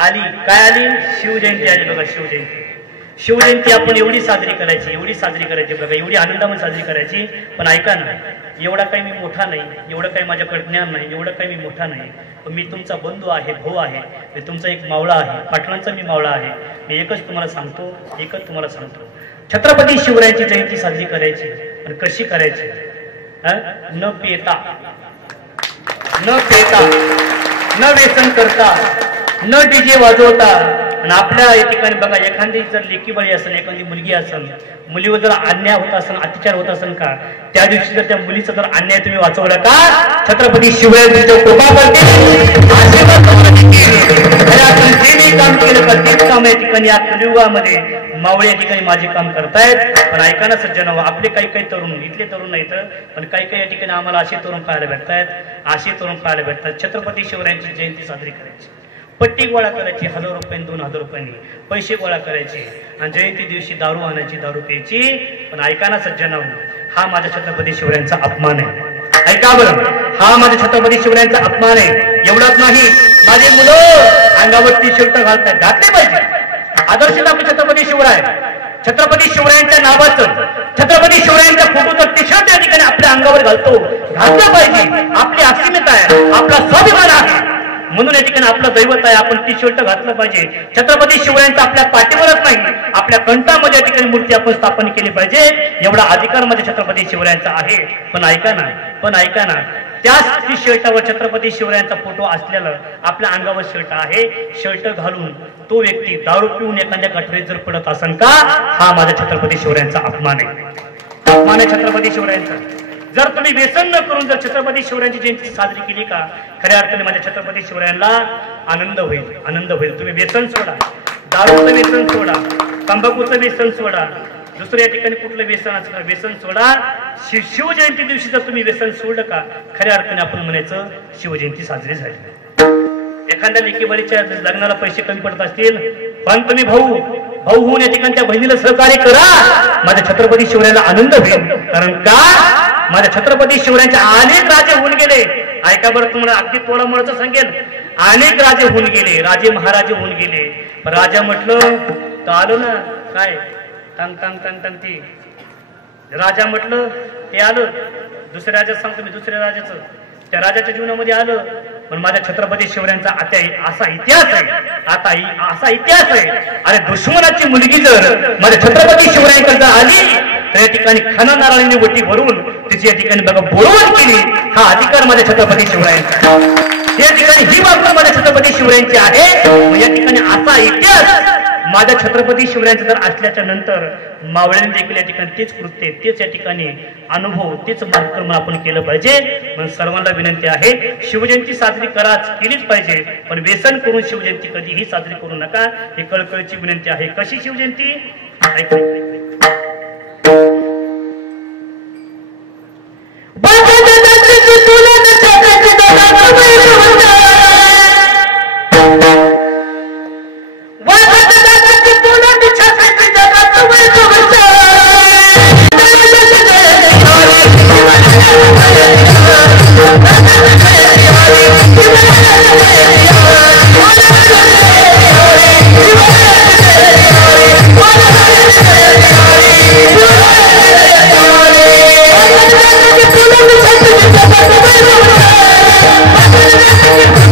आली काय आली? शिवजयंती आली बघा. शिवजयंती शिवजयंती आपण एवढी साजरी करायची बघा, एवढी आनंदाने साजरी करायची. पण ऐका ना, एवढा काही मी मोठा नाही, एवढं काही माझ्याकडे ज्ञान नाही, एवढं काही मी मोठा नाही, पण मी तुमचा बंधू आहे, भाऊ आहे, मी तुमचा एक मावळा आहे, पाटलांचा मी मावळा आहे. मी एकच तुम्हाला सांगतो, छत्रपती शिवरायांची जयंती साजरी करायची. पण कशी करायची? न पेता, न व्यसन करता, न डीजे वाजवता. आणि आपल्या या ठिकाणी बघा, एखादी जर लेकी बळी असेल, एखादी मुलगी असेल, मुलीवर जर अन्याय होत असेल, अत्याचार होत असेल का, त्या दिवशी जर त्या मुलीचा जर अन्याय तुम्ही वाचवला का, छत्रपती शिवरायांची कृपा करते, आशीर्वाद जे काम केलं का तेच काम या ठिकाणी या कलियुगामध्ये मावळे या ठिकाणी माझे काम करतायत. पण ऐका ना सज्जनो, आपले काही तरुण, इथले तरुण नाहीत, पण काही या ठिकाणी आम्हाला असे तरुण पाहायला भेटतात. छत्रपती शिवरायांची जयंती साजरी करायची, पट्टी गोळा करायची, 1000 रुपयांनी, 2000 रुपयांनी पैसे गोळा करायचे, आणि जयंती दिवशी दारू आणायची, दारू प्यायची. पण ऐका ना सज्जनो, हा माझ्या छत्रपती शिवरायांचा अपमान आहे. ऐका बरं, हा माझ्या छत्रपती शिवरायांचा अपमान आहे. एवढाच नाही, माझे मुलं अंगावर टी शर्ट घातले पाहिजे. आदर्श आपले छत्रपती शिवराय, छत्रपती शिवरायांच्या नावाचं, छत्रपती शिवरायांच्या फोटोचं टी शर्ट या ठिकाणी आपल्या अंगावर घातलं पाहिजे. आपली अस्मिता आहे, आपला स्वाभिमान आहे, म्हणून या ठिकाणी आपलं दैवत आहे, आपण टी शर्ट घातलं पाहिजे. छत्रपती शिवरायांचा आपल्या पाठीवरच नाही, आपल्या कंठामध्ये या ठिकाणी मूर्ती आपण स्थापन केली पाहिजे. एवढा अधिकार माझ्या छत्रपती शिवरायांचा आहे. पण ऐका ना, त्याच टी शर्टावर छत्रपती शिवरायांचा फोटो असलेलं आपल्या अंगावर शर्ट आहे, शर्ट घालून तो व्यक्ती दारू पिऊन एखाद्या गटरीत जर पडत असेल का, हा माझ्या छत्रपती शिवरायांचा अपमान आहे. छत्रपती शिवरायांचा. जर तुम्ही व्यसन न करून जर छत्रपती शिवरायांची जयंती साजरी केली का, खऱ्या अर्थाने माझ्या छत्रपती शिवरायांना आनंद होईल. तुम्ही व्यसन सोडा, दारूचं व्यसन सोडा, तंबाखूचं व्यसन सोडा, दुसऱ्या ठिकाणी कुठलं व्यसन सोडा. शिवजयंती दिवशी जर तुम्ही व्यसन सोडलं का, खऱ्या अर्थाने आपण म्हणायचं शिवजयंती साजरी झाली. एखाद्या लेकीबाळीच्या लग्नाला पैसे कमी पडत असतील, पण तुम्ही भाऊ होऊन या ठिकाणी त्या बहिणीला सहकार्य करा. माझ्या छत्रपती शिवरायांना आनंद होईल. कारण का, माझ्या छत्रपती शिवरायांचे अनेक राजे होऊन गेले. ऐका बरं, तुम्हाला अगदी तोडामोडाचं सांगेल, अनेक राजे होऊन गेले, राजे महाराजे होऊन गेले. राजा म्हटलं तर आलं ना, काय टंग टंग टंग टंग ती राजा म्हटलं ते आलं. दुसऱ्या राजाचं सांगतो मी, दुसऱ्या राजाचं त्या राजाच्या जीवनामध्ये आलं. पण माझ्या छत्रपती शिवरायांचा असा इतिहास आहे. अरे दुश्मनाची मुलगी जर माझ्या छत्रपती शिवरायांकडे आली तर या ठिकाणी खाना नारळीने वटी भरून तिची या ठिकाणी बघा बोलवण केली. हा अधिकार माझ्या छत्रपती शिवरायांचा. या ठिकाणी ही बाब माझ्या छत्रपती शिवरायांची आहे. या ठिकाणी असा इतिहास माझ्या छत्रपती शिवरायांचा जर असल्याच्या नंतर मावळ्यांनी देखील या ठिकाणी तेच कृत्य, तेच या ठिकाणी अनुभव, तेच मार्गक्रमण आपण केलं पाहिजे. म्हणून सर्वांना विनंती आहे, शिवजयंती साजरी केलीच पाहिजे, पण व्यसन करून शिवजयंती कधीही साजरी करू नका. ही कळकळीची विनंती आहे. कशी शिवजयंती? Thank you.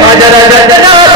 माझ्या राजाचं नाव